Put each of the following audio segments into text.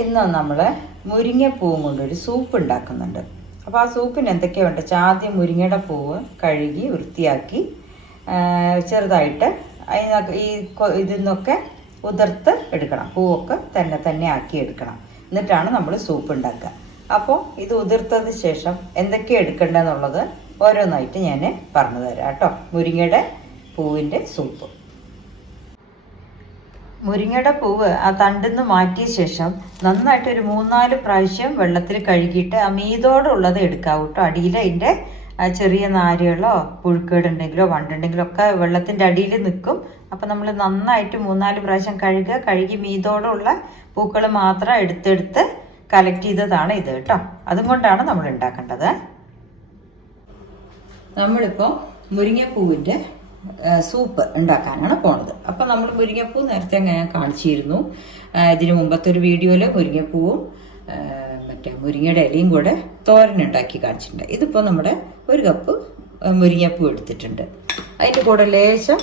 ഇന്ന് നമ്മൾ മുരിങ്ങപ്പൂവും കൊണ്ടൊരു സൂപ്പ് ഉണ്ടാക്കുന്നുണ്ട്. അപ്പോൾ ആ സൂപ്പിന് എന്തൊക്കെയാണ് വേണ്ടത്? ആദ്യം മുരിങ്ങയുടെ പൂവ് കഴുകി വൃത്തിയാക്കി ചെറുതായിട്ട് അതിനൊക്കെ ഈ ഇതിൽ നിന്നൊക്കെ ഉതിർത്ത് എടുക്കണം. പൂവൊക്കെ തന്നെ തന്നെ ആക്കി എടുക്കണം. എന്നിട്ടാണ് നമ്മൾ സൂപ്പ് ഉണ്ടാക്കുക. അപ്പോൾ ഇത് ഉതിർത്തതിന് ശേഷം എന്തൊക്കെയാണ് എടുക്കേണ്ടതെന്നുള്ളത് ഓരോന്നായിട്ട് ഞാൻ പറഞ്ഞു തരാം കേട്ടോ. മുരിങ്ങയുടെ പൂവിന്റെ സൂപ്പ്. മുരിങ്ങയുടെ പൂവ് ആ തണ്ടിന്ന് മാറ്റിയ ശേഷം നന്നായിട്ട് ഒരു മൂന്നാൽ പ്രാവശ്യം വെള്ളത്തിൽ കഴുകിയിട്ട് ആ മീതോടുള്ളത് എടുക്കാവൂ കേട്ടോ അടിയിൽ അതിന്റെ ചെറിയ നാരുകളോ പുഴുക്കേടുണ്ടെങ്കിലോ വണ്ടുണ്ടെങ്കിലോ ഒക്കെ വെള്ളത്തിന്റെ അടിയിൽ നിൽക്കും. അപ്പം നമ്മൾ നന്നായിട്ട് മൂന്നാൽ പ്രാവശ്യം കഴുകുക. കഴുകി മീതോടുള്ള പൂക്കൾ മാത്രം എടുത്തെടുത്ത് കളക്ട് ചെയ്തതാണ് ഇത് കേട്ടോ അതും കൊണ്ടാണ് നമ്മൾ ഉണ്ടാക്കേണ്ടത്. നമ്മളിപ്പോൾ മുരിങ്ങപ്പൂവിന്റെ സൂപ്പ് ഉണ്ടാക്കാനാണ് പോണത്. അപ്പോൾ നമ്മൾ മുരിങ്ങപ്പൂ നേരത്തെ ഞാൻ കാണിച്ചിരുന്നു. ഇതിനു മുമ്പത്തെ ഒരു വീഡിയോയിൽ മുരിങ്ങപ്പൂവും മറ്റേ മുരിങ്ങയുടെ ഇലയും കൂടെ തോരൻ ഉണ്ടാക്കി കാണിച്ചിട്ടുണ്ട്. ഇതിപ്പോൾ നമ്മുടെ ഒരു കപ്പ് മുരിങ്ങപ്പൂ എടുത്തിട്ടുണ്ട്. അതിന്റെ കൂടെ ലേശം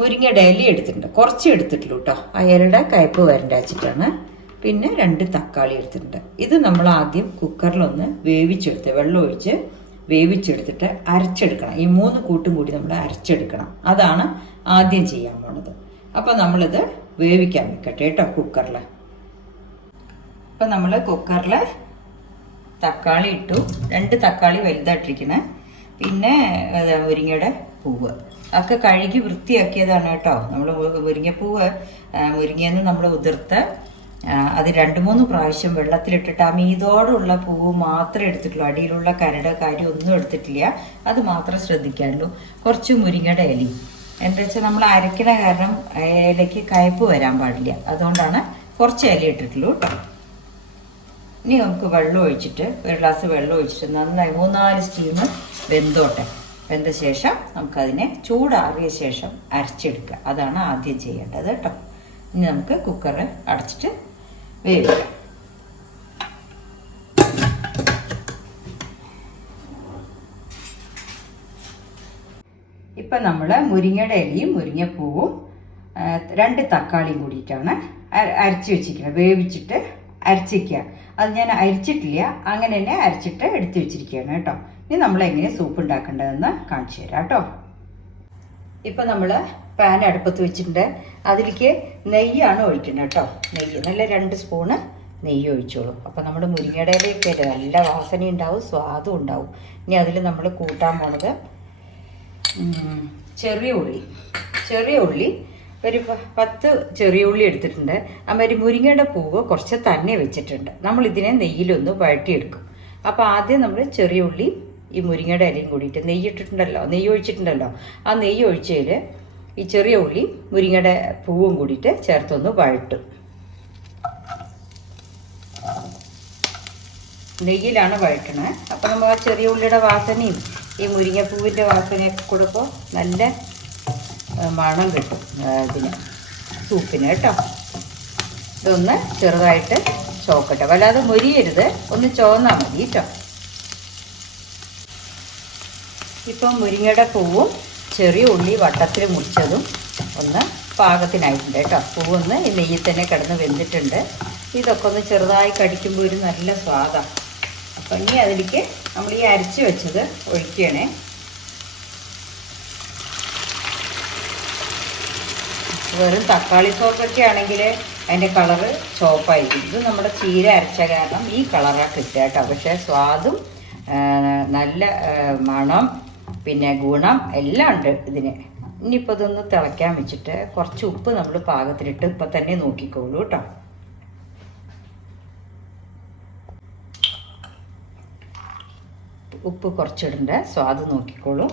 മുരിങ്ങയുടെ ഇല എടുത്തിട്ടുണ്ട്. കുറച്ച് എടുത്തിട്ടുള്ളൂ കേട്ടോ ആ ഇലയുടെ കയ്പ്പ് വരണ്ട വെച്ചിട്ടാണ് പിന്നെ രണ്ട് തക്കാളി എടുത്തിട്ടുണ്ട്. ഇത് നമ്മൾ ആദ്യം കുക്കറിലൊന്ന് വേവിച്ചെടുത്ത് വെള്ളം ഒഴിച്ച് വേവിച്ചെടുത്തിട്ട് അരച്ചെടുക്കണം. ഈ മൂന്ന് കൂട്ടും കൂടി നമ്മൾ അരച്ചെടുക്കണം. അതാണ് ആദ്യം ചെയ്യാൻ പോണത്. അപ്പോൾ നമ്മളിത് വേവിക്കാൻ വെക്കട്ടെ കേട്ടോ കുക്കറിൽ അപ്പം നമ്മൾ കുക്കറിൽ തക്കാളി ഇട്ടു. രണ്ട് തക്കാളി വലുതായിട്ടിരിക്കണേ. പിന്നെ മുരിങ്ങയുടെ പൂവ്. ഒക്കെ കഴുകി വൃത്തിയാക്കിയതാണ് കേട്ടോ. നമ്മൾ മുരിങ്ങപ്പൂവ് മുരിങ്ങയെന്ന് നമ്മൾ ഉതിർത്ത് അത് രണ്ട് മൂന്ന് പ്രാവശ്യം വെള്ളത്തിലിട്ടിട്ട് ആ മീതോടുള്ള പൂവ് മാത്രമേ എടുത്തിട്ടുള്ളൂ. അടിയിലുള്ള കരട് കാര്യം ഒന്നും എടുത്തിട്ടില്ല. അത് മാത്രം ശ്രദ്ധിക്കാനുള്ളൂ. കുറച്ച് മുരിങ്ങയുടെ ഇലയും. എന്താ വെച്ചാൽ നമ്മൾ അരക്കണ കാരണം ഇലയ്ക്ക് കയ്പ്പ് വരാൻ പാടില്ല. അതുകൊണ്ടാണ് കുറച്ച് ഇല ഇട്ടിട്ടുള്ളൂ ഇനി നമുക്ക് വെള്ളം ഒഴിച്ചിട്ട് ഒരു ഗ്ലാസ് വെള്ളം ഒഴിച്ചിട്ട് നന്നായി മൂന്നാൽ സ്റ്റീം വെന്തോട്ടെ. വെന്ത ശേഷം നമുക്കതിനെ ചൂടാറിയ ശേഷം അരച്ചെടുക്കുക. അതാണ് ആദ്യം ചെയ്യേണ്ടത് കേട്ടോ. ഇനി നമുക്ക് കുക്കർ അടച്ചിട്ട് വേവിക്കാം ഇപ്പം നമ്മൾ മുരിങ്ങയുടെ ഇലയും മുരിങ്ങപ്പൂവും രണ്ട് തക്കാളിയും കൂടിയിട്ടാണ് അര- അരച്ച് വെച്ചിരിക്കുന്നത്. വേവിച്ചിട്ട് അരച്ചിരിക്കുക അത് ഞാൻ അരിച്ചിട്ടില്ല. അങ്ങനെ തന്നെ അരച്ചിട്ട് എടുത്തു വെച്ചിരിക്കുകയാണ് കേട്ടോ. ഇനി നമ്മൾ എങ്ങനെ സൂപ്പ് ഉണ്ടാക്കേണ്ടതെന്ന് കാണിച്ചു തരാം കേട്ടോ. ഇപ്പം നമ്മൾ പാൻ അടുപ്പത്ത് വെച്ചിട്ടുണ്ട്. അതിലേക്ക് നെയ്യാണ് ഒഴിക്കുന്നത് കേട്ടോ. നെയ്യ് നല്ല രണ്ട് സ്പൂണ് നെയ്യ് ഒഴിച്ചോളൂ. അപ്പം നമ്മുടെ അല്ലേ, നല്ല വാസന ഉണ്ടാവും സ്വാദും ഉണ്ടാവും. ഇനി അതിൽ നമ്മൾ കൂട്ടാൻ പോണത് ചെറിയ ഉള്ളി. ചെറിയ ഉള്ളി ഒരു പത്ത് ചെറിയ ഉള്ളി എടുത്തിട്ടുണ്ട്. അമ്മ മുരിങ്ങയുടെ പൂവ് കുറച്ച് തന്നെ വെച്ചിട്ടുണ്ട്. നമ്മൾ ഇതിനെ നെയ്യിലൊന്ന് വഴറ്റിയെടുക്കും. അപ്പോൾ ആദ്യം നമ്മൾ ചെറിയ ഉള്ളി ഈ മുരിങ്ങയുടെ ഇലയും കൂടിയിട്ട് നെയ്യ് ഇട്ടിട്ടുണ്ടല്ലോ നെയ്യ് ഒഴിച്ചിട്ടുണ്ടല്ലോ ആ നെയ്യ് ഒഴിച്ചതിൽ ഈ ചെറിയ ഉള്ളി മുരിങ്ങയുടെ പൂവും കൂടിയിട്ട് ചേർത്തൊന്ന് വഴട്ടും നെയ്യിലാണ് വഴറ്റണത് അപ്പോൾ നമ്മൾ ആ ചെറിയ ഉള്ളിയുടെ വാസനയും ഈ മുരിങ്ങപ്പൂവിന്റെ വാസനയൊക്കെ കൊടുക്കുമ്പോൾ നല്ല മണം കിട്ടും ഇതിന് സൂപ്പിന് കേട്ടോ. ഇതൊന്ന് ചെറുതായിട്ട് ചോക്കട്ടെ. വല്ലാതെ മുരിയരുത്. ഒന്ന് ചോന്നാൽ മതി കേട്ടോ. ഇപ്പം മുരിങ്ങയുടെ പൂവും ചെറിയ ഉള്ളി വട്ടത്തിൽ മുറിച്ചതും ഒന്ന് പാകത്തിനായിട്ടുണ്ട് കേട്ടോ. പൂവൊന്ന് ഈ നെയ്യിൽ തന്നെ കിടന്ന് വെന്തിട്ടുണ്ട്. ഇതൊക്കെ ഒന്ന് ചെറുതായി കടിക്കുമ്പോൾ ഒരു നല്ല സ്വാദാണ് അപ്പം ഇനി അതിലേക്ക് നമ്മൾ ഈ അരച്ച് വെച്ചത് ഒഴിക്കണേ വെറും തക്കാളി സോപ്പൊക്കെ ആണെങ്കിൽ അതിന്റെ കളറ് ചോപ്പായിരിക്കും. ഇത് നമ്മുടെ ചീര അരച്ച കാരണം ഈ കളറാണ് കിട്ടുക കേട്ടോ. പക്ഷേ സ്വാദും നല്ല മണം പിന്നെ ഗുണം എല്ലാം ഉണ്ട് ഇതിന്. ഇനിയിപ്പോൾ ഇതൊന്ന് തിളയ്ക്കാൻ വെച്ചിട്ട് കുറച്ച് ഉപ്പ് നമ്മൾ പാകത്തിലിട്ട് ഇപ്പം തന്നെ നോക്കിക്കോളൂ കേട്ടോ ഉപ്പ് കുറച്ചിടണ്ട. സ്വാദ് നോക്കിക്കോളൂ.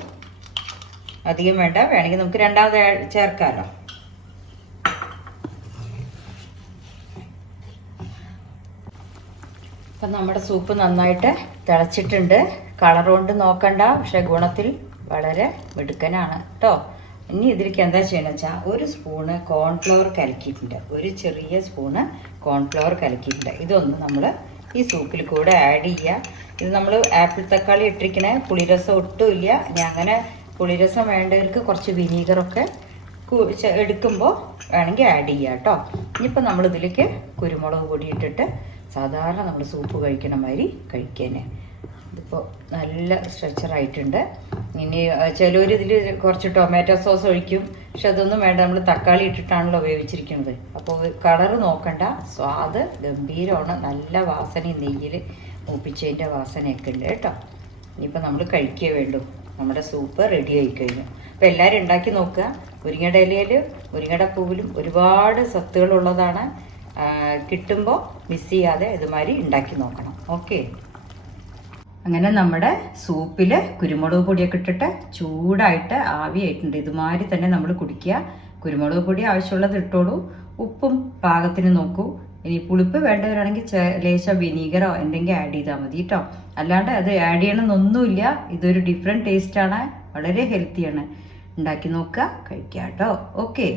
അധികം വേണ്ട. വേണമെങ്കിൽ നമുക്ക് രണ്ടാമത് ചേർക്കാമല്ലോ അപ്പം നമ്മുടെ സൂപ്പ് നന്നായിട്ട് തിളച്ചിട്ടുണ്ട്. കളർ കൊണ്ട് നോക്കണ്ട. പക്ഷെ ഗുണത്തിൽ വളരെ മിടുക്കനാണ് കേട്ടോ ഇനി ഇതിലേക്ക് എന്താ ചെയ്യണമെന്ന് വെച്ചാൽ ഒരു സ്പൂണ് കോൺഫ്ലവർ കലക്കിയിട്ടുണ്ട്. ഒരു ചെറിയ സ്പൂണ് കോൺഫ്ലവർ കലക്കിയിട്ടുണ്ട്. ഇതൊന്ന് നമ്മൾ ഈ സൂപ്പിൽ കൂടെ ആഡ് ചെയ്യുക ഇത് നമ്മൾ ആപ്പിൾ തക്കാളി ഇട്ടിരിക്കണ പുളിരസം ഒട്ടും ഇല്ല. ഇനി അങ്ങനെ പുളിരസം വേണ്ടവർക്ക് കുറച്ച് വിനീഗറൊക്കെ എടുക്കുമ്പോൾ വേണമെങ്കിൽ ആഡ് ചെയ്യാം കേട്ടോ ഇനിയിപ്പോൾ നമ്മൾ ഇതിലേക്ക് കുരുമുളക് പൊടി ഇട്ടിട്ട് സാധാരണ നമ്മൾ സൂപ്പ് കഴിക്കണ മാതിരി കഴിക്കാനേ. ഇതിപ്പോൾ നല്ല സ്ട്രെച്ചർ ആയിട്ടുണ്ട്. ഇനി ചിലവർ ഇതിൽ കുറച്ച് ടൊമാറ്റോ സോസ് ഒഴിക്കും. പക്ഷെ അതൊന്നും വേണ്ട. നമ്മൾ തക്കാളി ഇട്ടിട്ടാണല്ലോ ഉപയോഗിച്ചിരിക്കുന്നത് അപ്പോൾ കളറ് നോക്കണ്ട. സ്വാദ് ഗംഭീരമാണ് നല്ല വാസനയും നെയ്യിൽ മൂപ്പിച്ചതിന്റെ വാസനയൊക്കെ ഉണ്ട് കേട്ടോ? ഇനിയിപ്പോൾ നമ്മൾ കഴിക്കേ വേണ്ടു. നമ്മുടെ സൂപ്പ് റെഡി ആയി കഴിഞ്ഞു അപ്പോൾ എല്ലാവരും ഉണ്ടാക്കി നോക്കുക. മുരിങ്ങയുടെ ഇലയിൽ മുരിങ്ങയുടെ പൂവിലും ഒരുപാട് സത്തുകളുള്ളതാണ്. കിട്ടുമ്പോൾ മിസ് ചെയ്യാതെ ഇതുമാതിരി ഉണ്ടാക്കി നോക്കണം. ഓക്കെ അങ്ങനെ നമ്മുടെ സൂപ്പിൽ കുരുമുളക് പൊടിയൊക്കെ ഇട്ടിട്ട് ചൂടായിട്ട് ആവിയായിട്ടുണ്ട്. ഇതുമാതിരി തന്നെ നമ്മൾ കുടിക്കുക. കുരുമുളക് പൊടി ആവശ്യമുള്ളത് ഇട്ടോളൂ. ഉപ്പും പാകത്തിന് നോക്കൂ. ഇനി പുളിപ്പ് വേണ്ടവരാണെങ്കിൽ ലേശം വിനീഗറോ എന്തെങ്കിലും ആഡ് ചെയ്താൽ മതി കേട്ടോ അല്ലാണ്ട് അത് ആഡ് ചെയ്യണമെന്നൊന്നുമില്ല ഇതൊരു ഡിഫറെന്റ് ടേസ്റ്റാണ് വളരെ ഹെൽത്തിയാണ് ഉണ്ടാക്കി നോക്കുക കഴിക്കുക കേട്ടോ ഓക്കെ